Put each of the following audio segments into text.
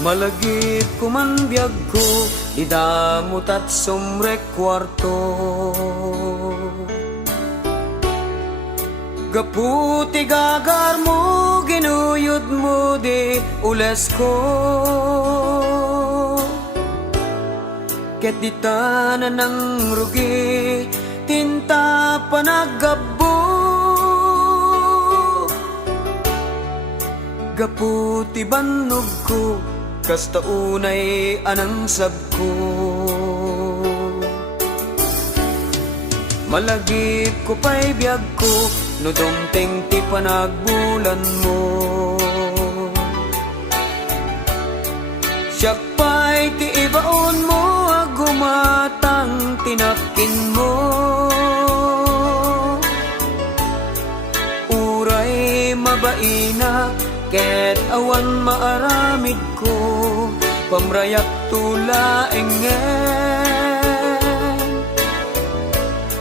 Malagip ko man biyag ko, di damot at sumrek kwarto. Gaputi gagar mo, ginuyod mo di ules ko. Ket di tanan ng rugi, tinta panagabo. Gaputi banog ko, kasta unay anang sabko. Malagip ko pa'y biyag ko, no dumteng ti panagbulan mo. Siyak pa'y ti ibaon mo, agumatang tinakin mo. Uray mabaina, ket awan maaramid ko, pamrayak tula engen.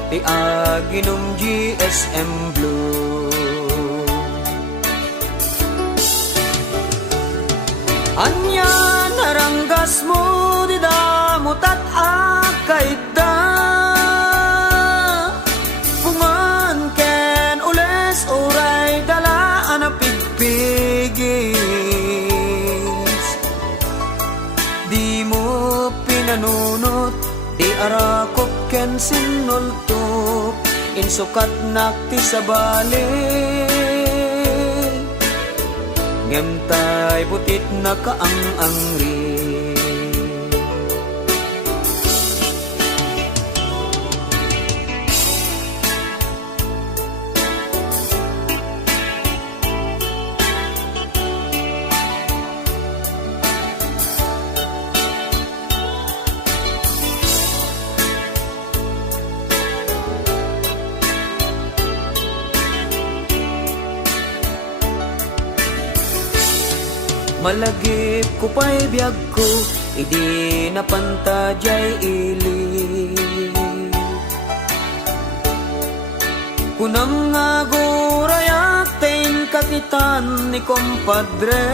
Ti aginom GSM Blue. Anya naranggas mo, di damot at akaida. Pungan ken ules oray dalaan na pigpigis. Di mo pinanunot, di arakop ken sinultop, insukat nakti sa balik. Ngemtay butit na kaang-angri. Malagip ko pa'y biyag ko, idi napantadyay ili. Kunam nga gurayak ting kakitan ni kompadre.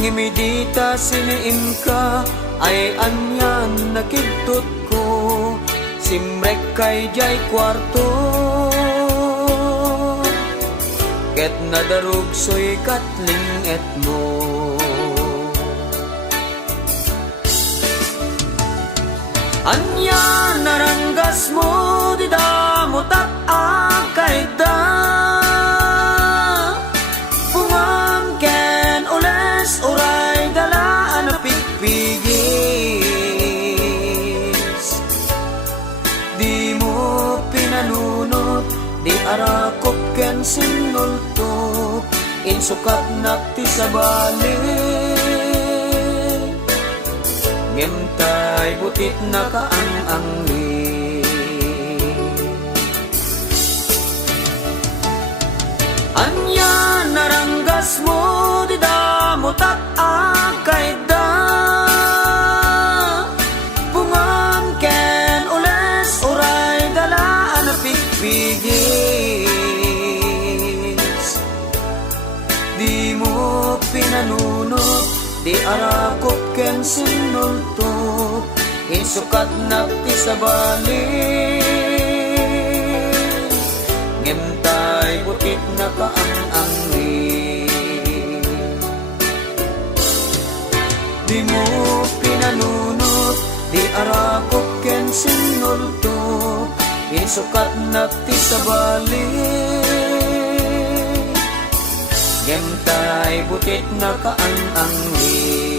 Ngimidita siniim ka, ay anyan nakigtot ko, simrek kay jay kwarto. Ket nadarug so'y katling et mo. Anya naranggas mo, di damot at akaida. Pungam ken ules oray dalaan na pigpigis. Di mo pinanunot, di arakop ken sinultop, insukat nakti sa balik. Ngemtay butit na kaang-angli. Anya naranggas mo, di damot at akaida. Pungam ken ules oray dalaan na pigpigis. Di mo pinanunot, di arakop ken sinultop, insukat nakti sa balik. Ngemtay butit na kaang-angli. Di mo pinanunot, di arakop ken sinultop, insukat nakti sa balik. Ngemtay butit na kaang-angli.